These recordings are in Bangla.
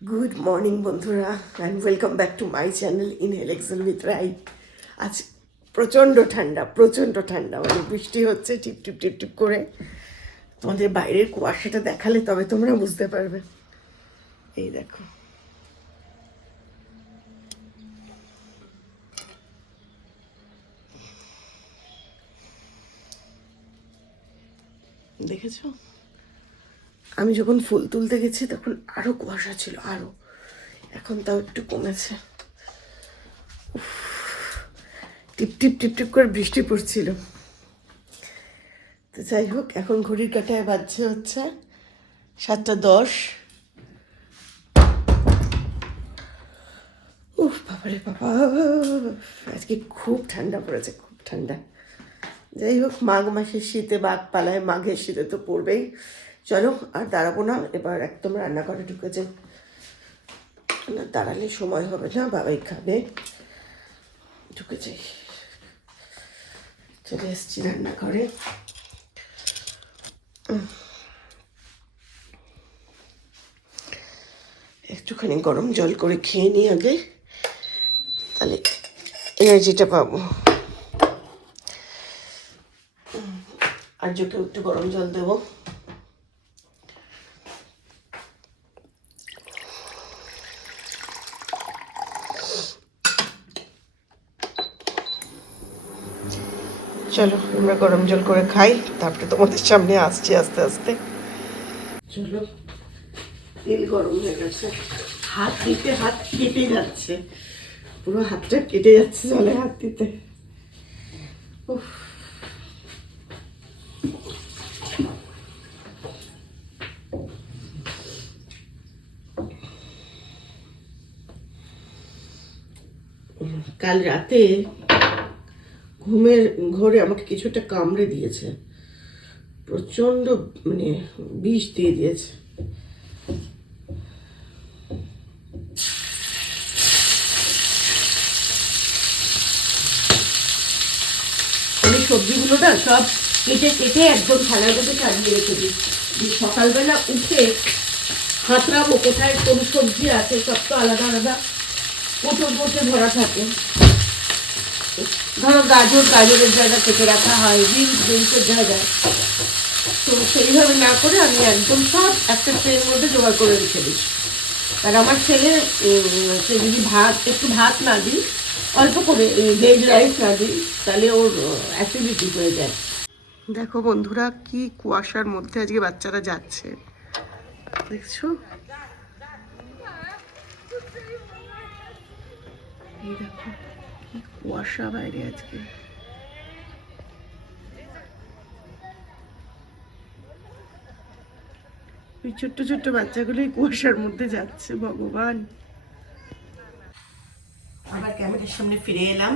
গুড মর্নিং বন্ধুরা and welcome back to my channel inhale exhale with Rai. আজ প্রচণ্ড ঠান্ডা মানে বৃষ্টি হচ্ছে টিপ টিপ টিপ টিপ করে। তোমাদের বাইরের কুয়াশাটা দেখালে তবে তোমরা বুঝতে পারবে। এই দেখো, দেখেছো? আমি যখন ফুল তুলতে গেছি তখন আরও কুয়াশা ছিল, আরও। এখন তাও একটু কমেছে। টিপ টিপ টিপ টিপ করে বৃষ্টি পড়ছিল। তো যাই হোক, এখন ঘড়ির কাঁটায় বাজছে হচ্ছে 7:10। উফ বাবারে বাবা, আজকে খুব ঠান্ডা পড়েছে, খুব ঠান্ডা। যাই হোক, মাঘ মাসের শীতে বাঘ পালায়, মাঘের শীতে তো পড়বেই। চলো আর দাঁড়াবো না, এবার একদম রান্নাঘরে ঢুকে যাই। না দাঁড়ালে সময় হবে না, বাবাই খাবে। ঢুকে যাই, চলে এসছি রান্নাঘরে। একটুখানি গরম জল করে খেয়ে নিই আগে, তাহলে এনার্জিটা পাবো। আর চোখে একটু গরম জল দেবো। চলো আমরা গরম জল করে খাই, তারপরে তোমাদের সামনে আসছি আস্তে আস্তে। চলো, তেল গরম হয়ে গেছে, হাত দিতে হাত কেটে যাচ্ছে, পুরো হাতটা কেটে যাচ্ছে জলে হাত দিতে। উফ, কাল রাতে ঘুমের ঘরে আমাকে কিছুটা কামড়ে দিয়েছে, প্রচণ্ড মানে বিষ দিয়ে দিয়েছে। আমি সবজিগুলো না সব কেটে কেটে একদম থালার মধ্যে সাজিয়ে রেখে দিই। সকালবেলা উঠে হাতড়াবো কোথায় কোন সবজি আছে, সব তো আলাদা আলাদা কোটোর মধ্যে ভরা থাকে। ধরো গাজরের জায়গা কেটে রাখা হয়, বিনসের জায়গায়, তো সেইভাবে না করে আমি একদম সব একটা ট্রের মধ্যে জোগাড় করে রেখে দিই। আর আমার ছেলে সে যদি একটু ভাত না দিই, অল্প করে ভেজ রাইস না দিই, তাহলে ওর অ্যাসিডিটি হয়ে যায়। দেখো বন্ধুরা, কি কুয়াশার মধ্যে আজকে বাচ্চারা যাচ্ছে, দেখছো? এই দেখো কি কুয়াশা বাইরে আজকে। ওই ছোট্ট ছোট্ট বাচ্চাগুলো এই কুয়াশার মধ্যে যাচ্ছে, ভগবান। আবার ক্যামেরার সামনে ফিরে এলাম।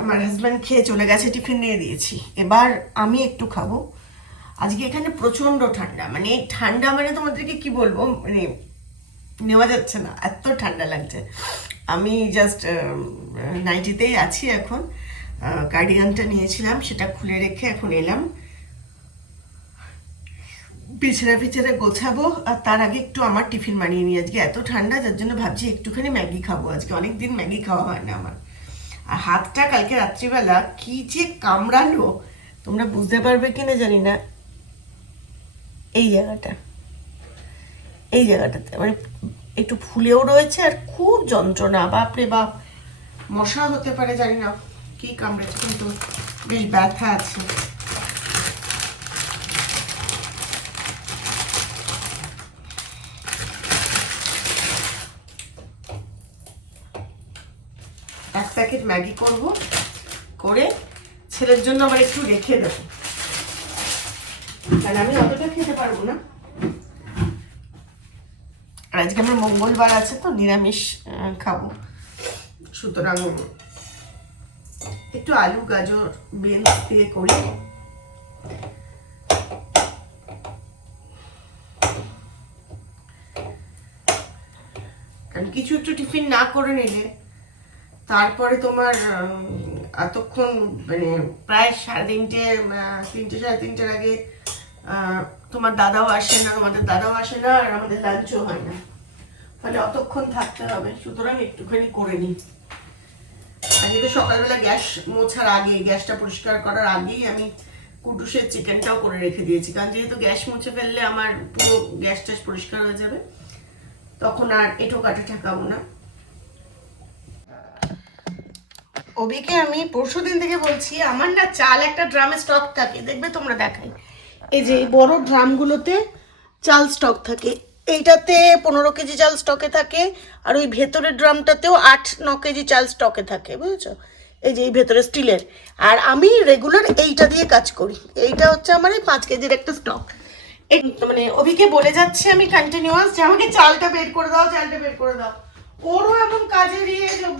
আমার হাজব্যান্ড খেয়ে চলে গেছে, টিফিন নিয়ে দিয়েছি, এবার আমি একটু খাবো। আজকে এখানে প্রচন্ড ঠান্ডা, মানে ঠান্ডা মানে তোমাদেরকে কি বলবো, মানে নেওয়া যাচ্ছে না, এত ঠান্ডা লাগছে। আমি জাস্ট নাইটিতেই আছি এখন। কার্ডিগানটা নিয়েছিলাম, সেটা খুলে রেখে এখন এলাম, বিছানা গোছাবো। আর তার আগে একটু আমার টিফিন বানিয়ে নিই। আজকে এত ঠান্ডা, যার জন্য ভাবছি একটুখানি ম্যাগি খাবো। আজকে অনেকদিন ম্যাগি খাওয়া হয় না আমার। আর হাতটা কালকে রাত্রিবেলা কি যে কামড়ালো, তোমরা বুঝতে পারবে কিনা জানি না। এই জায়গাটাতে মানে একটু ফুলেও রয়েছে, আর খুব যন্ত্রণা, বাপরে বাপ। মশা হতে পারে, জানি না কি কামড়েছে, কিন্তু বেশ ব্যথা আছে। এক প্যাকেট ম্যাগি করব, করে ছেলের জন্য আবার একটু রেখে দেবো, কারণ আমি অতটা খেতে পারবো না। আর আজকে আমার মঙ্গলবার আছে, তো নিরামিষ খাবো, সুতরাং একটু আলু গাজর বিনস দিয়ে করি। কারণ কিছু একটু টিফিন না করে নিলে তারপরে তোমার এতক্ষণ মানে প্রায় 3:30 3টে সাড়ে 3টের আগে তোমার দাদাও আসে না, তোমাদের দাদাও আসে না, আর আমাদের লাঞ্চও হয় না, ফলে অতক্ষণ থাকতে হবে। সুতরাং একটুখানি করে নিই। আজকে তো সকালবেলা গ্যাস মোছার আগে, গ্যাসটা পরিষ্কার করার আগেই আমি কুটুসের চিকেনটাও করে রেখে দিয়েছি, কারণ যেহেতু গ্যাস মুছে ফেললে আমার পুরো গ্যাস ট্যাস পরিষ্কার হয়ে যাবে, তখন আর এঁটো কাটে ঠেকাবো না। অভিকে আমি পরশুদিন থেকে বলছি, আমার না চাল একটা ড্রামে স্টক থাকে, দেখবে তোমরা দেখাই, এই যে বড় ড্রামগুলোতে চাল স্টক থাকে, এইটাতে 15 কেজি চাল স্টকে থাকে, আর ওই ভেতরের ড্রামটাতেও 8-9 কেজি চাল স্টকে থাকে, বুঝেছো? এই যে এই ভেতরে স্টিলের। আর আমি রেগুলার এইটা দিয়ে কাজ করি, এইটা হচ্ছে আমার এই 5 কেজির একটা স্টক। মানে অভিকে বলে যাচ্ছে আমি কন্টিনিউয়াস যে আমাকে চালটা বের করে দাও, চালটা বের করে দাও। ওরও এমন কাজের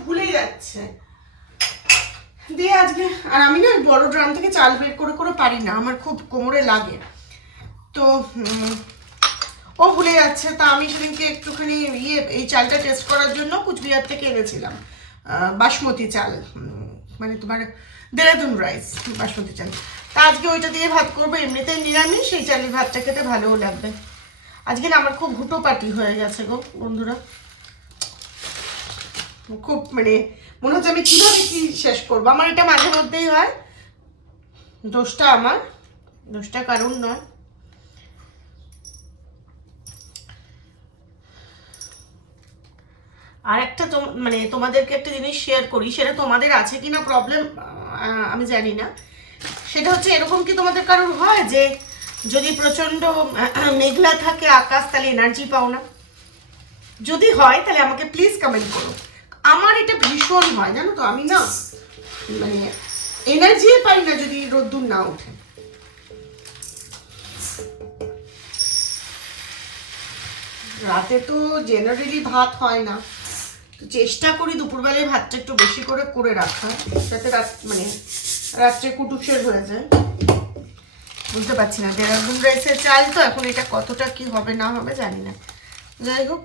ভুলে যাচ্ছে দিয়ে আজকে। আর আমি না বড় ড্রাম থেকে চাল বের করে করে পারি না, আমার খুব কোমরে লাগে, তো ও ভুলে যাচ্ছে। তা আমি সেদিনকে একটুখানি এই চালটা টেস্ট করার জন্য কুচবিহার থেকে এনেছিলাম বাসমতি চাল, মানে তোমার দেরাদুন রাইস বাসমতি চাল। তা আজকে ওইটা দিয়ে ভাত করবো, এমনিতেই নিরামিষ, সেই চালের ভাতটা খেতে ভালোও লাগবে। আজকে না আমার খুব হুটো পাটি হয়ে গেছে গো বন্ধুরা, খুব মানে মনে হচ্ছে আমি কিভাবে কি শেষ করবো। আমার এটা মাঝে মধ্যেই হয়, দোষটা আমার, দোষটা কারণ নয়। আর একটা মানে তোমাদেরকে একটা জিনিস শেয়ার করি, সেটা তোমাদের আছে কিনা প্রবলেম আমি জানি না। সেটা হচ্ছে, এরকম কি তোমাদের কারোর হয় যে যদি প্রচন্ড মেঘলা থাকে আকাশ, তাহলে এনার্জি পাও না? যদি হয় তাহলে আমাকে প্লিজ কমেন্ট করো। আমার এটা ভীষণ হয়, জানো তো, আমি না মানে এনার্জি পাই না যদি রোদ্দুর না ওঠে। রাতে তো জেনারেলি ভাত হয় না, তো চেষ্টা করি দুপুরবেলায় ভাতটা একটু বেশি করে করে রাখা, যাতে মানে রাত্রে কুটুসের হয়ে যায়। বুঝতে পারছি না, দেরাদুন রাইসের চাল তো, এখন এটা কতটা কি হবে না হবে জানি না। যাই হোক,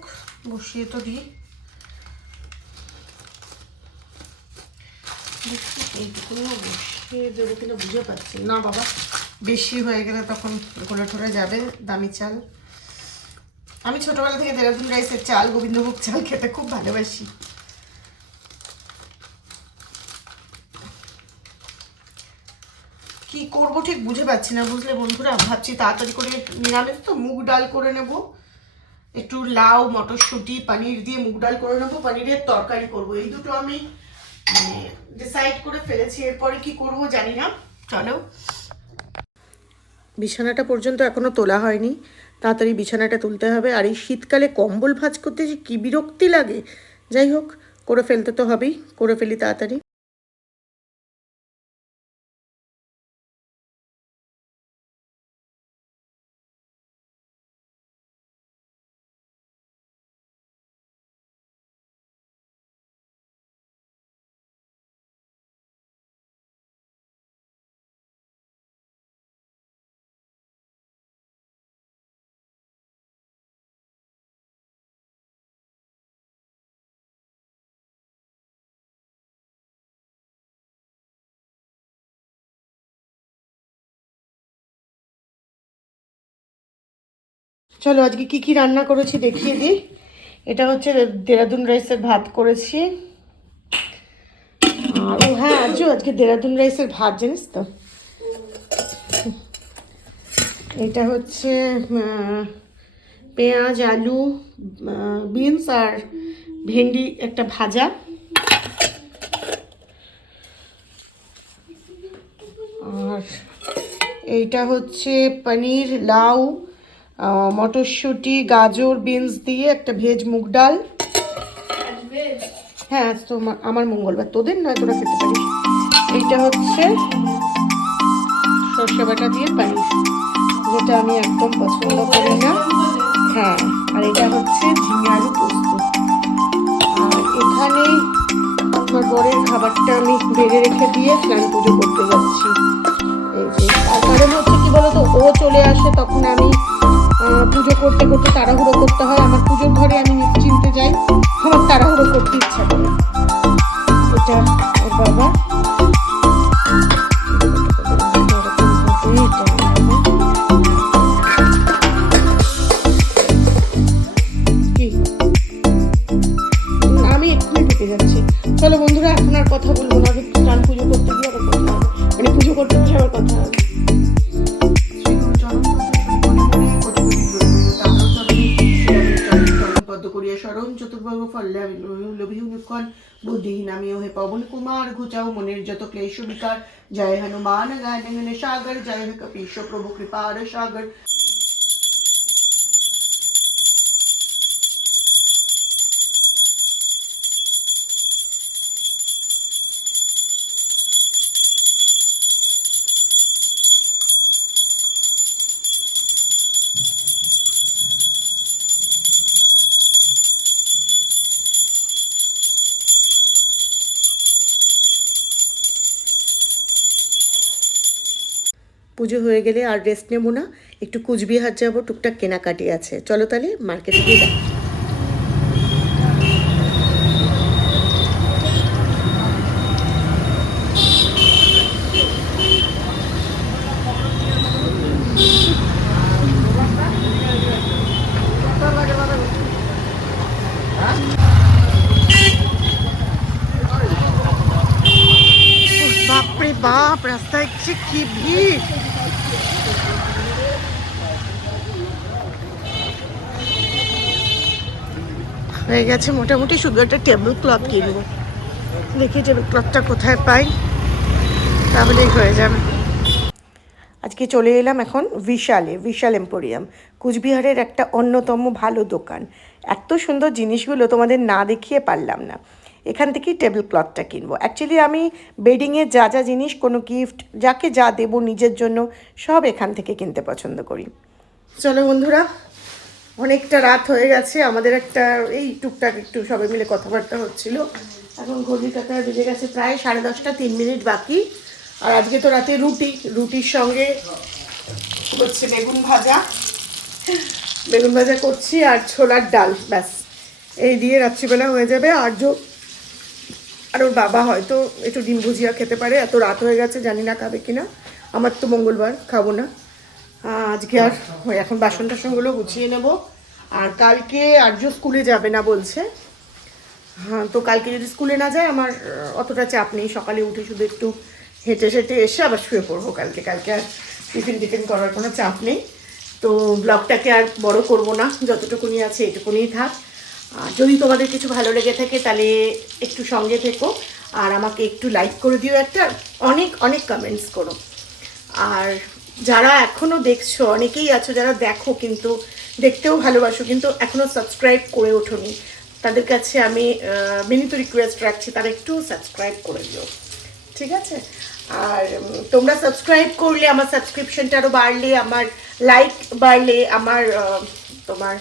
বসিয়ে তো দিই। দেখি এইটুকুনি বসিয়ে দেবো কিনা বুঝে পাচ্ছি না বাবা, বেশি হয়ে গেলে তখন গলে ঠরে যাবে। দামি চাল, আমি ছোটবেলা থেকে দেরাদুন রাইসের চাল, গোবিন্দভোগ চাল খেতে খুব ভালোবাসি। কি করব ঠিক বুঝে পাচ্ছি না, বুঝলে বন্ধুরা। ভাবছি তাড়াতাড়ি করে নিরামিষ তো, মুগ ডাল করে নেব, একটু লাউ মটরশুঁটি পনির দিয়ে মুগ ডাল করে নেবো, পনিরের তরকারি করব। এই দুটো আমি ডিসাইড করে ফেলেছি, এরপরে কি করব জানি না। চলো, বিছানাটা পর্যন্ত এখনো তোলা হয়নি, তাড়াতাড়ি বিছানাটা তুলতে হবে। আর এই শীতকালে কম্বল ভাঁজ করতে যে কি বিরক্তি লাগে। যাই হোক, করে ফেলতে তো হবেই, করে ফেলি তাড়াতাড়ি। চলো আজকে কি কি রান্না করেছি দেখিয়ে দিই। এটা হচ্ছে দেরাদুন রাইসের ভাত করেছি। আর ও হ্যাঁ, আজকে দেরাদুন রাইসের ভাত, জানিস তো। এটা হচ্ছে পেঁয়াজ, আলু, বিনস আর ভেন্ডি একটা ভাজা। আর এইটা হচ্ছে পনির, লাউ, মটরশুঁটি, গাজর, বিনস দিয়ে একটা ভেজ মুগ ডাল। হ্যাঁ, আজ তো আমার মঙ্গলবার, তোদের নয়, তোরা খেতে পারিস। এইটা হচ্ছে সর্ষে বাটা দিয়ে পনির, যেটা আমি একদম পছন্দ করি না। হ্যাঁ, আর এটা হচ্ছে ঝিঙে আলু পোস্ত। আর এখানেই আমার বরের খাবারটা আমি বেড়ে রেখে দিয়ে স্নান পুজো করতে যাচ্ছি। এই যে, তার কারণ হচ্ছে কি বলতো, ও চলে আসে তখন আমি পুজো করতে করতে তাড়াহুড়ো করতে হয়। আমার পুজোর ঘরে আমি নিশ্চিন্তে যাই, আমার তাড়াহুড়ো করতে ইচ্ছা করে। এটা ওর বাবা, এখন আর কথা বলবো না, একটু স্নান পুজো করতে গিয়ে আবার কথা হবে, মানে পুজো করতে গিয়ে আবার কথা হবে। শরণ চতুর্ভগ ফল্লাভিখন বুদ্ধিহীন আমি হে পবন কুমার ঘুচাও মনের যত ক্লেশ বিকার। জয় হনুমান জ্ঞান সাগর, জয় হে কপীশ প্রভু কৃপার সাগর। পুজো হয়ে গেলে আর রেস্ট নেবো না, একটু কুচবিহার যাবো, টুকটাক কেনাকাটি আছে। চলো তাহলে মার্কেটে গিয়ে যাই। বাপরে বাপ, রাস্তায় কি ভিড়! হয়ে গেছে মোটামুটি, শুধু একটা টেবিল ক্লথ কিনবো। দেখি টেবিল ক্লথটা কোথায় পাই, তাহলেই হয়ে যাবে। আজকে চলে এলাম এখন বিশালে, বিশাল এম্পোরিয়াম, কুচবিহারের একটা অন্যতম ভালো দোকান। এত সুন্দর জিনিসগুলো তোমাদের না দেখিয়ে পারলাম না। এখান থেকেই টেবিল ক্লথটা কিনবো। অ্যাকচুয়ালি আমি বেডিংয়ে যা যা জিনিস, কোনো গিফট, যাকে যা দেবো নিজের জন্য, সব এখান থেকে কিনতে পছন্দ করি। চলো বন্ধুরা, অনেকটা রাত হয়ে গেছে, আমাদের একটা এই টুকটাক একটু সবাই মিলে কথাবার্তা হচ্ছিল। এখন ঘড়ির কাঁটায় বেজে গেছে প্রায় 10:30, 3 মিনিট বাকি। আর আজকে তো রাতে রুটির সঙ্গে হচ্ছে বেগুন ভাজা করছি আর ছোলার ডাল, ব্যাস এই দিয়ে রাত্রিবেলা হয়ে যাবে। আর ওর বাবা হয়তো একটু ডিম ভুজিয়া খেতে পারে, এত রাত হয়ে গেছে, জানি না খাবে কিনা। আমার তো মঙ্গলবার, খাবো না আজকে। আর এখন বাসন টাসনগুলো গুছিয়ে নেব। আর কালকে আর্য স্কুলে যাবে না বলছে। হ্যাঁ, তো কালকে যদি স্কুলে না যায় আমার অতটা চাপ নেই, সকালে উঠে শুধু একটু হেঁটে এসে আবার শুয়ে পড়বো। কালকে আর টিফিন করার কোনো চাপ নেই। তো ব্লগটাকে আর বড় করব না, যতটুকুনি আছে এটুকুনি থাক। আর যদি তোমাদের কিছু ভালো লেগে থাকে তাহলে একটু সঙ্গে থেকো, আর আমাকে একটু লাইক করে দিও, একটা অনেক অনেক কমেন্টস করো। আর যারা এখনও দেখছো, অনেকেই আছো যারা দেখো কিন্তু দেখতেও ভালোবাসো কিন্তু এখনও সাবস্ক্রাইব করে ওঠোনি, তাদের কাছে আমি বিনীত রিকোয়েস্ট রাখছি, তারা একটু সাবস্ক্রাইব করে দিও, ঠিক আছে? আর তোমরা সাবস্ক্রাইব করলে আমার সাবস্ক্রিপশনটা আরও বাড়লে, আমার লাইক বাড়লে, আমার তোমার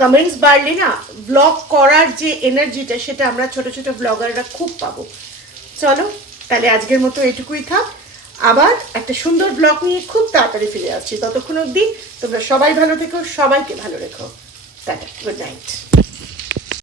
কমেন্টস বাড়লে না, ব্লগ করার যে এনার্জিটা সেটা আমরা ছোট ছোট ব্লগাররা খুব পাবো। চলো তাহলে আজকের মতো এটুকুই থাক, আবার একটা সুন্দর ব্লগ নিয়ে খুব তাড়াতাড়ি ফিরে আসছি। ততক্ষণ অবধি তোমরা সবাই ভালো থেকো, সবাইকে ভালো রেখো। Tata, good night.